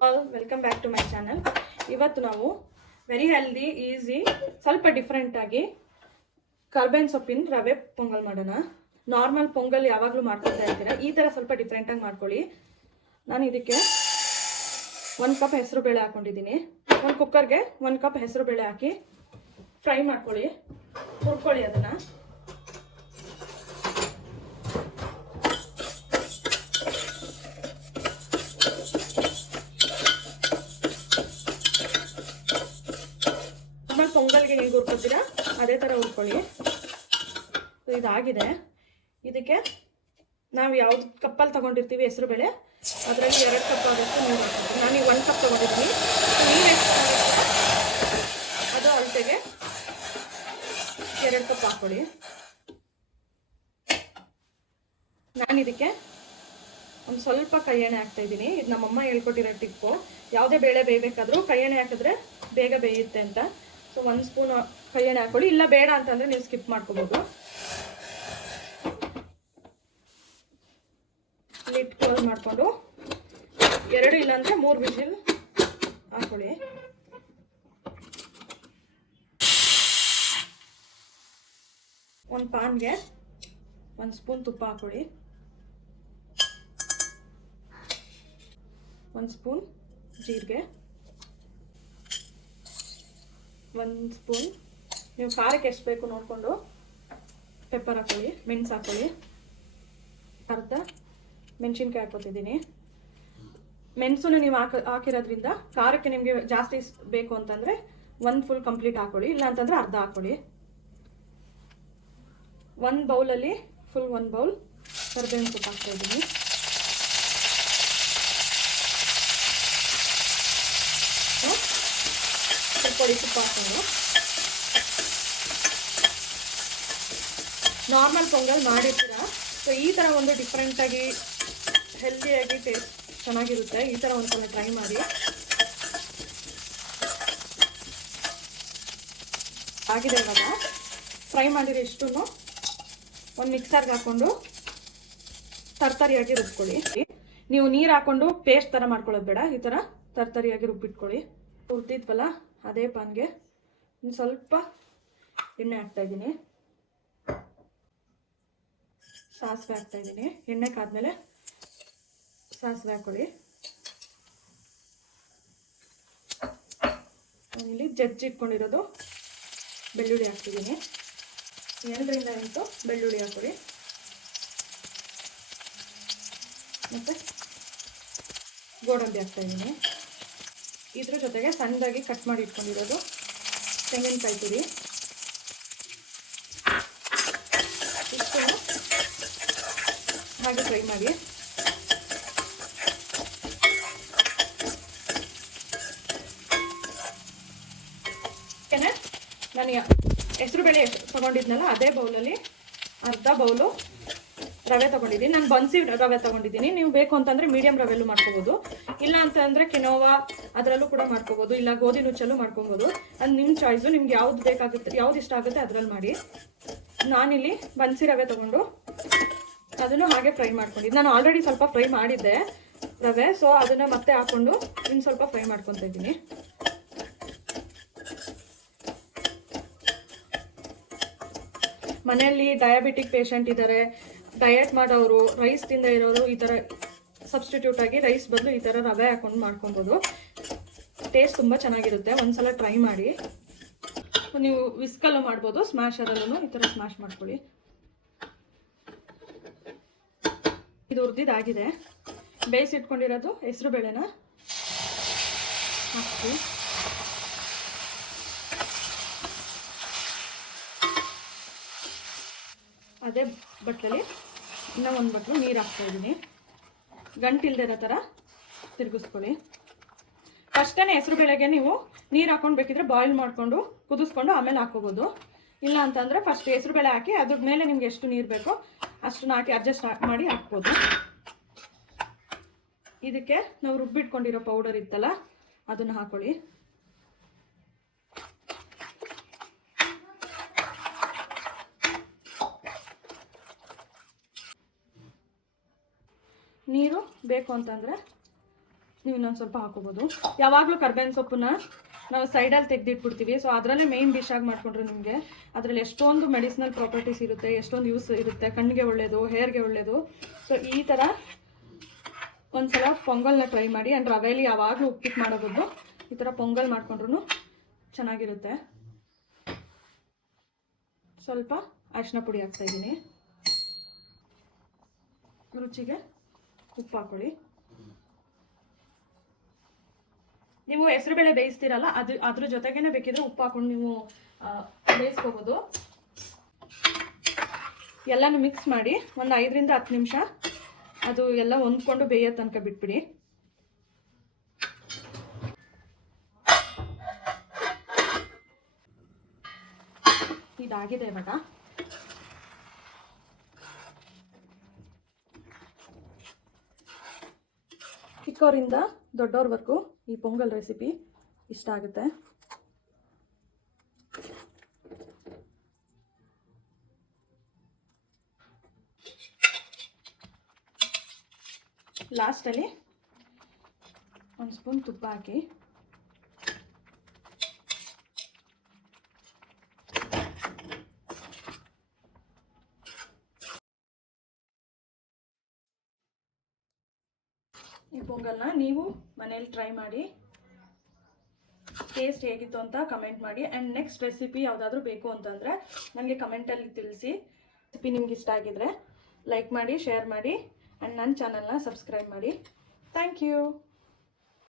All welcome back to my channel. ಇವತ್ತು ನಾವು very healthy easy ಸ್ವಲ್ಪ ಡಿಫ್ರೆಂಟ್ ಆಗಿ ಕರ್ಬೇವಿನ ಸೊಪ್ಪಿನ ರವೆ ಪೊಂಗಲ್ ಮಾಡೋಣ. ನಾರ್ಮಲ್ ಪೊಂಗಲ್ ಯಾವಾಗಲೂ ಮಾಡ್ಕೊತಾ ಇರ್ತೀರಾ, ಈ ಥರ ಸ್ವಲ್ಪ ಡಿಫ್ರೆಂಟಾಗಿ ಮಾಡ್ಕೊಳ್ಳಿ. ನಾನು ಇದಕ್ಕೆ 1 ಕಪ್ ಹೆಸರು ಬೇಳೆ ಹಾಕೊಂಡಿದ್ದೀನಿ. ಒಂದು ಕುಕ್ಕರ್ಗೆ 1 ಕಪ್ ಹೆಸರು ಬೇಳೆ ಹಾಕಿ ಫ್ರೈ ಮಾಡ್ಕೊಳ್ಳಿ, ಹುರ್ಕೊಳ್ಳಿ ಅದನ್ನು. ಪೊಂಗಲ್ಗೆ ಹೇಗೆ ಹುರ್ಕೊತೀರಾ ಅದೇ ಥರ ಹುರ್ಕೊಳ್ಳಿ. ಇದಾಗಿದೆ. ಇದಕ್ಕೆ ನಾವು ಯಾವ್ದು ಕಪ್ಪಲ್ಲಿ ತೊಗೊಂಡಿರ್ತೀವಿ ಹೆಸರು ಬೇಳೆ, ಅದರಲ್ಲಿ 2 ಕಪ್ ಆಗುತ್ತೆ ನೀರು ಹಾಕ್ತೀವಿ. ನಾನೀಗ 1 ಕಪ್ ತೊಗೊಂಡಿದ್ದೀನಿ. ನೀರು ಎಷ್ಟು ಅದು ಅಳತೆಗೆ 2 ಕಪ್ ಹಾಕ್ಕೊಳ್ಳಿ. ನಾನು ಇದಕ್ಕೆ ಒಂದು ಸ್ವಲ್ಪ ಕೈ ಎಣ್ಣೆ ಹಾಕ್ತಾಯಿದ್ದೀನಿ. ಇದು ನಮ್ಮಮ್ಮ ಹೇಳ್ಕೊಟ್ಟಿರೋ ಟಿಪ್ಪು. ಯಾವುದೇ ಬೇಳೆ ಬೇಯಬೇಕಾದ್ರೂ ಕೈ ಎಣ್ಣೆ ಹಾಕಿದ್ರೆ ಬೇಗ ಬೇಯುತ್ತೆ ಅಂತ. ಸೊ 1 ಸ್ಪೂನ್ ಕೈ ಎಣ್ಣೆ ಹಾಕೊಳ್ಳಿ. ಇಲ್ಲ ಬೇಡ ಅಂತಂದರೆ ನೀವು ಸ್ಕಿಪ್ ಮಾಡ್ಕೋಬೋದು. ಲಿಡ್ ಕ್ಲೋಸ್ ಮಾಡಿಕೊಂಡು 2 ಇಲ್ಲಾಂದರೆ 3 ವಿಸಿಲ್ ಹಾಕೊಳ್ಳಿ. ಒಂದು ಪಾನ್ಗೆ 1 ಸ್ಪೂನ್ ತುಪ್ಪ ಹಾಕೊಳ್ಳಿ. 1 ಸ್ಪೂನ್ ಜೀರಿಗೆ, 1 ಸ್ಪೂನ್ ನೀವು ಖಾರಕ್ಕೆ ಎಷ್ಟು ಬೇಕು ನೋಡಿಕೊಂಡು ಪೆಪ್ಪರ್ ಹಾಕೊಳ್ಳಿ, ಮೆಣಸು ಹಾಕೊಳ್ಳಿ. ಅರ್ಧ ಮೆಣಸಿನ್ಕಾಯಿ ಹಾಕೋತಿದ್ದೀನಿ. ಮೆಣಸನ್ನು ನೀವು ಹಾಕಿರೋದ್ರಿಂದ ಖಾರಕ್ಕೆ ನಿಮಗೆ ಜಾಸ್ತಿ ಬೇಕು ಅಂತಂದರೆ 1 ಫುಲ್ ಕಂಪ್ಲೀಟ್ ಹಾಕೊಳ್ಳಿ, ಇಲ್ಲ ಅಂತಂದರೆ ಅರ್ಧ ಹಾಕೊಳ್ಳಿ. 1 ಬೌಲಲ್ಲಿ ಫುಲ್ 1 ಬೌಲ್ ಕರಿಬೇವಿನ ಸೊಪ್ಪು ಹಾಕ್ತಾಯಿದ್ದೀನಿ. ಸ್ವಲ್ಪ ತುಪ್ಪ ಹಾಕೊಂಡು ನಾರ್ಮಲ್ ಪೊಂಗಲ್ ಮಾಡಿರ್ತೀರ, ಸೊ ಈ ಥರ ಒಂದು ಡಿಫ್ರೆಂಟಾಗಿ ಹೆಲ್ದಿಯಾಗಿ ಟೇಸ್ಟ್ ಚೆನ್ನಾಗಿರುತ್ತೆ. ಈ ಥರ ಒಂದ್ಸಲ ಟ್ರೈ ಮಾಡಿ. ಆಗಿದೆ. ಇವಾಗ ಫ್ರೈ ಮಾಡಿರೋ ಇಷ್ಟು ಒಂದು ಮಿಕ್ಸರ್ಗೆ ಹಾಕ್ಕೊಂಡು ತರ್ತರಿಯಾಗಿ ರುಬ್ಕೊಳ್ಳಿ. ನೀವು ನೀರು ಹಾಕ್ಕೊಂಡು ಪೇಸ್ಟ್ ಥರ ಮಾಡ್ಕೊಳ್ಳೋದು ಬೇಡ, ಈ ಥರ ತರ್ತರಿಯಾಗಿ ರುಬ್ಬಿಟ್ಕೊಳ್ಳಿ. ಹುರಿದಿದ್ವಲ್ಲ ಅದೇ ಪಾನ್ಗೆ ಒಂದು ಸ್ವಲ್ಪ ಎಣ್ಣೆ ಹಾಕ್ತಾಯಿದ್ದೀನಿ, ಸಾಸಿವೆ ಹಾಕ್ತಾಯಿದ್ದೀನಿ. ಎಣ್ಣೆ ಕಾದ್ಮೇಲೆ ಸಾಸಿವೆ ಹಾಕ್ಕೊಳ್ಳಿ. ನಾನಿಲ್ಲಿ ಜಜ್ಜಿಟ್ಕೊಂಡಿರೋದು ಬೆಳ್ಳುಳ್ಳಿ ಹಾಕ್ತಿದ್ದೀನಿ. 8ರಿಂದ 8 ಬೆಳ್ಳುಳ್ಳಿ ಹಾಕ್ಕೊಳ್ಳಿ. ಮತ್ತು ಗೋಡಂಬಿ ಹಾಕ್ತಾಯಿದ್ದೀನಿ. ಇದ್ರ ಜೊತೆಗೆ ಸಣ್ಣದಾಗಿ ಕಟ್ ಮಾಡಿ ಇಟ್ಕೊಂಡಿರೋದು ತೆಂಗಿನಕಾಯಿ ತುರಿ, ಇಷ್ಟು ಹಾಗೆ ಫ್ರೈ ಮಾಡಿ. ನಾನು ಹೆಸರು ಬೇಳೆ ತೊಗೊಂಡಿದ್ನಲ್ಲ ಅದೇ ಬೌಲಲ್ಲಿ ಅರ್ಧ ಬೌಲು ರವೆ ತೊಗೊಂಡಿದ್ದೀನಿ. ನಾನು ಬನ್ಸಿ ರವೆ ತೊಗೊಂಡಿದ್ದೀನಿ. ನೀವು ಬೇಕು ಅಂತಂದರೆ ಮೀಡಿಯಮ್ ರವೆಲ್ಲೂ ಮಾಡ್ಕೋಬೋದು, ಇಲ್ಲ ಅಂತಂದರೆ ಕೆನೋವಾ ಅದರಲ್ಲೂ ಕೂಡ ಮಾಡ್ಕೋಬೋದು, ಇಲ್ಲ ಗೋಧಿ ನುಚ್ಚಲ್ಲೂ ಮಾಡ್ಕೊಬೋದು. ಅದು ನಿಮ್ಮ ಚಾಯ್ಸು, ನಿಮ್ಗೆ ಯಾವ್ದು ಬೇಕಾಗುತ್ತೆ, ಯಾವ್ದು ಇಷ್ಟ ಆಗುತ್ತೆ ಅದರಲ್ಲಿ ಮಾಡಿ. ನಾನಿಲ್ಲಿ ಬನ್ಸಿ ರವೆ ತೊಗೊಂಡು ಅದನ್ನು ಹಾಗೆ ಫ್ರೈ ಮಾಡ್ಕೊಂಡಿದ್ದು. ನಾನು ಆಲ್ರೆಡಿ ಸ್ವಲ್ಪ ಫ್ರೈ ಮಾಡಿದ್ದೆ ರವೆ, ಸೊ ಅದನ್ನು ಮತ್ತೆ ಹಾಕ್ಕೊಂಡು ಇನ್ನು ಸ್ವಲ್ಪ ಫ್ರೈ ಮಾಡ್ಕೊತಾ ಇದ್ದೀನಿ. ಮನೆಯಲ್ಲಿ ಡಯಾಬಿಟಿಕ್ ಪೇಷಂಟ್ ಇದ್ದಾರೆ, ಡಯಟ್ ಮಾಡೋರು, ರೈಸ್ ತಿಂದ ಇರೋರು, ಈ ಥರ ಸಬ್ಸ್ಟಿಟ್ಯೂಟ್ ಆಗಿ ರೈಸ್ ಬದಲು ಈ ಥರ ರವೆ ಹಾಕೊಂಡು ಮಾಡ್ಕೊಬೋದು. ಟೇಸ್ಟ್ ತುಂಬ ಚೆನ್ನಾಗಿರುತ್ತೆ. ಒಂದ್ಸಲ ಟ್ರೈ ಮಾಡಿ. ನೀವು ವಿಸ್ಕಲ್ಲೂ ಮಾಡ್ಬೋದು, ಸ್ಮ್ಯಾಶರಲ್ಲೂ ಈ ಥರ ಸ್ಮ್ಯಾಶ್ ಮಾಡ್ಕೊಳ್ಳಿ. ಇದು ಹುರಿದಿದ್ದಾಗಿದೆ. ಬೇಯಿಸಿಟ್ಕೊಂಡಿರೋದು ಹೆಸರು ಬೇಳೆನ ಹಾಕಿ ಅದೇ ಬಟ್ಲಲ್ಲಿ ಇನ್ನೂ 1 ಬಟ್ಲು ನೀರು ಹಾಕ್ತಾಯಿದ್ದೀನಿ. ಗಂಟಿಲ್ದಿರೋ ಥರ ತಿರುಗಿಸ್ಕೊಳ್ಳಿ. ಫಸ್ಟೇ ಹೆಸರು ಬೇಳೆಗೆ ನೀವು ನೀರು ಹಾಕೊಂಡು ಬೇಕಿದ್ರೆ ಬಾಯ್ಲ್ ಮಾಡಿಕೊಂಡು ಕುದಿಸ್ಕೊಂಡು ಆಮೇಲೆ ಹಾಕೋಬೋದು. ಇಲ್ಲ ಅಂತಂದರೆ ಫಸ್ಟ್ ಹೆಸರು ಬೇಳೆ ಹಾಕಿ ಅದ್ರ ಮೇಲೆ ನಿಮ್ಗೆ ಎಷ್ಟು ನೀರು ಬೇಕೋ ಅಷ್ಟನ್ನ ಹಾಕಿ ಅಡ್ಜಸ್ಟ್ ಮಾಡಿ ಹಾಕ್ಬೋದು. ಇದಕ್ಕೆ ನಾವು ರುಬ್ಬಿಟ್ಕೊಂಡಿರೋ ಪೌಡರ್ ಇತ್ತಲ್ಲ ಅದನ್ನು ಹಾಕೊಳ್ಳಿ. ನೀರು ಬೇಕು ಅಂತಂದರೆ ನೀವು ಇನ್ನೊಂದು ಸ್ವಲ್ಪ ಹಾಕೋಬೋದು. ಯಾವಾಗಲೂ ಕರ್ಬೇವಿನ ಸೊಪ್ಪನ್ನ ನಾವು ಸೈಡಲ್ಲಿ ತೆಗೆದಿಟ್ಬಿಡ್ತೀವಿ. ಸೊ ಅದರಲ್ಲೇ ಮೇಯ್ನ್ ಡಿಶ್ ಆಗಿ ಮಾಡಿಕೊಂಡ್ರೆ ನಿಮಗೆ ಅದರಲ್ಲಿ ಎಷ್ಟೊಂದು ಮೆಡಿಸಿನಲ್ ಪ್ರಾಪರ್ಟೀಸ್ ಇರುತ್ತೆ, ಎಷ್ಟೊಂದು ಯೂಸ್ ಇರುತ್ತೆ, ಕಣ್ಣಿಗೆ ಒಳ್ಳೆಯದು, ಹೇರ್ಗೆ ಒಳ್ಳೆಯದು. ಸೊ ಈ ಥರ ಒಂದ್ಸಲ ಪೊಂಗಲ್ನ ಟ್ರೈ ಮಾಡಿ. ಆ್ಯಂಡ್ ರವೆಲಿ ಯಾವಾಗಲೂ ಉಪ್ಪಿಟ್ಟು ಮಾಡೋ ಬದಲು ಈ ಥರ ಪೊಂಗಲ್ ಮಾಡ್ಕೊಂಡ್ರೂ ಚೆನ್ನಾಗಿರುತ್ತೆ. ಸ್ವಲ್ಪ ಅರಿಶಿನ ಪುಡಿ ಹಾಕ್ತಾಯಿದ್ದೀನಿ. ರುಚಿಗೆ ಉಪ್ಪು ಹಾಕೊಳ್ಳಿ. ನೀವು ಹೆಸರುಬೇಳೆ ಬೇಯಿಸ್ತೀರಲ್ಲ, ಅದ್ರ ಜೊತೆಗೇನೆ ಬೇಕಿದ್ರೆ ಉಪ್ಪು ಹಾಕೊಂಡು ನೀವು ಬೇಯಿಸ್ಕೋಬೋದು. ಎಲ್ಲನೂ ಮಿಕ್ಸ್ ಮಾಡಿ ಒಂದು 5 ರಿಂದ 10 ನಿಮಿಷ ಅದು ಎಲ್ಲ ಹೊಂದ್ಕೊಂಡು ಬೇಯೋ ತನಕ ಬಿಟ್ಬಿಡಿ. ಇದಾಗಿದೆ ಇವಾಗ. ಚಿಕ್ಕವರಿಂದ ದೊಡ್ಡವ್ರವರೆಗೂ ಈ ಪೊಂಗಲ್ ರೆಸಿಪಿ ಇಷ್ಟ ಆಗುತ್ತೆ. ಲಾಸ್ಟಲ್ಲಿ 1 ಸ್ಪೂನ್ ತುಪ್ಪ ಹಾಕಿ ಈ ಪೊಂಗಲ್ನ ನೀವು ಮನೇಲಿ ಟ್ರೈ ಮಾಡಿ ಟೇಸ್ಟ್ ಹೇಗಿತ್ತು ಅಂತ ಕಮೆಂಟ್ ಮಾಡಿ. ಆ್ಯಂಡ್ ನೆಕ್ಸ್ಟ್ ರೆಸಿಪಿ ಯಾವುದಾದ್ರೂ ಬೇಕು ಅಂತಂದರೆ ನನಗೆ ಕಮೆಂಟಲ್ಲಿ ತಿಳಿಸಿ. ರೆಸಿಪಿ ನಿಮ್ಗೆ ಇಷ್ಟ ಆಗಿದ್ರೆ ಲೈಕ್ ಮಾಡಿ, ಶೇರ್ ಮಾಡಿ, ಆ್ಯಂಡ್ ನನ್ನ ಚಾನಲ್ನ ಸಬ್ಸ್ಕ್ರೈಬ್ ಮಾಡಿ. Thank you.